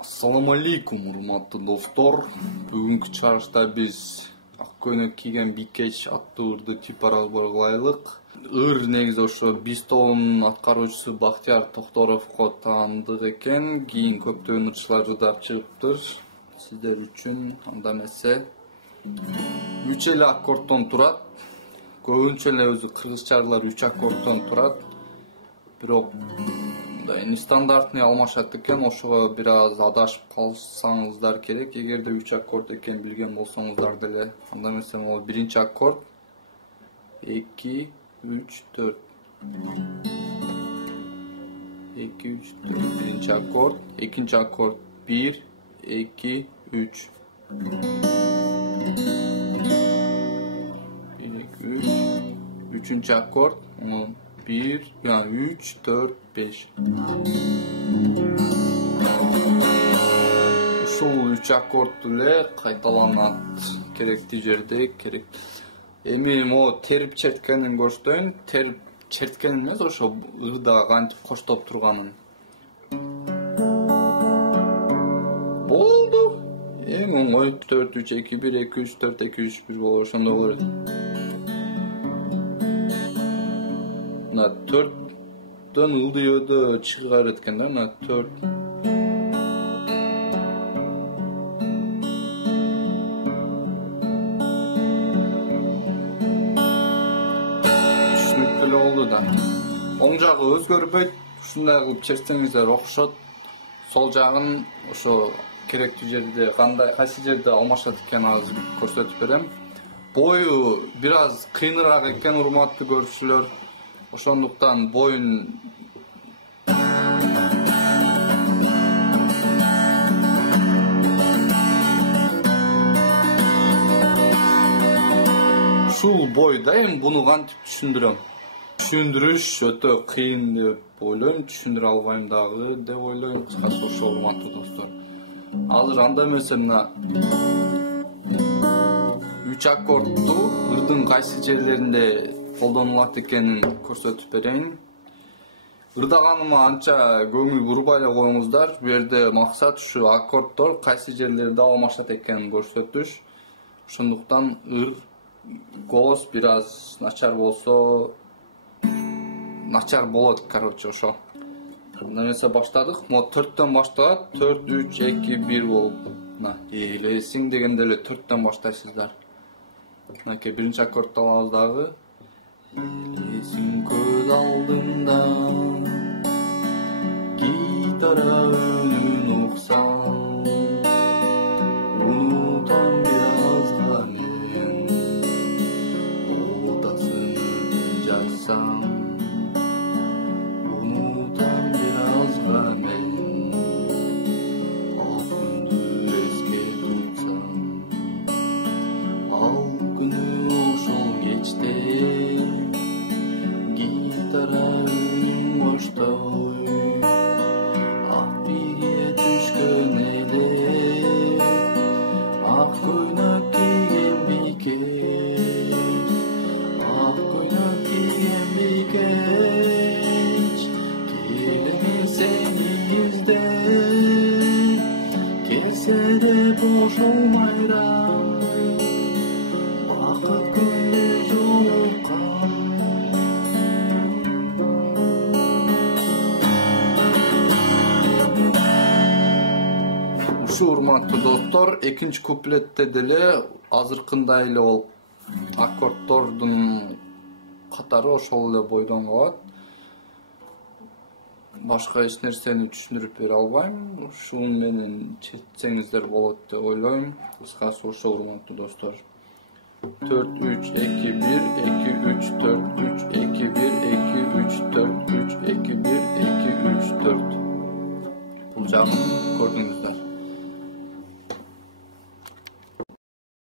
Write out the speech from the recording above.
Assalamu alaikum, урматтуу достор. Бүгүнкү чыгарышта биз ак көйнөк кийген Бикеч аттуу ырды типа разбор кылайлык. Ыр негизи ошо биз тобунун аткаруучусу Бактияр Токторовго таандык экен. Кийин көптөгөн ырчылар ырдап чыгыптыр. Сиздер үчүн анда эмесе 3 эле аккордтон турат. Көбүнчө эле өзү кыргызча ырлар 3 аккордтон турат. Бирок нестандартный алмашат экен, ошого бир аз адашып калсаңыздар керек. Эгерде 3 аккорд экен билген болсоңуздар деле, анда эмесе могу биринчи аккорд 2 3 4 2 3 4 биринчи аккорд, экинчи аккорд 1 2 3 үчүнчү аккорд 1 3 4 5. Ушул 3 аккорд эле кайталанат керектүү жерде керек. Эми могу терип черткенин көрсөтөйүн. Терип черткенин эмес, ошо ырда кантип коштоп турганын. Болду. Эң оңой 4 3 2 1 2 3 4 2 3 1 болот, ошондой болот. На 4'төн ылдыйөөдө чыгар эткен да, на 4. Түшүнүктүү болду да. Оң жагы өзгөрбөйт, ушундай кылып чертсеңиздер окшот. Сол жагын ошо керектүү жерде кайсы жерде алмашат экенин азыр көрсөтүп берем. Бою бир аз кыйыныраак экен, урматтуу көрүүчүлөр. Ошондуктан боюн ушул бойда эми буну кантип түшүндүрөм? Түшүндүрүш өтө кыйын деп ойлойм, түшүндүрө албайм дагы деп ойлойм. Кыскасы ошо, урматтуу достор. Азыр анда эмесе мына 3 аккордту ырдын кайсы жерлеринде колдонулат экенин көрсөтүп берейин. Ырдаганыма анча көңүл бурбай эле коюңуздар. Бу жерде максат ушу аккорддор кайсы жерлерде алмашат экенин көрсөтүш. Ошондуктан голос бир аз начар болсо начар болот, короче, ошо. Эмесе баштадык. Могу 4төн башталат. 4 3 2 1 болуп. Мына, элесиң дегенде эле 4төн баштайсыздар. Мынакей биринчи аккордду алабыз дагы. Элесиң көз алдымда, гитара үнүн уксам, унутам бир азга мен, отасын жатсам, унутам бир азга мен, ал күндү эске тутсам, ал күнү ошол кечте ак бие түшкөн эле, ак көйнөк кийген Бикеч, ак көйнөк кийген Бикеч, келемин сени издеп, келсе де бош олмайрам, бакыт күндү жолуккан. Урматтуу достор, экинчи куплетте деле азыркындай эле болуп аккорддордун катары ошол эле бойдон калат. Башка эч нерсени түшүндүрүп бере албайм. Ушуну менен чечсеңиздер болот деп ойлойм. Кыскасы ошо, урматтуу достор. 4 3 2 1 2 3 4 3 2 1 2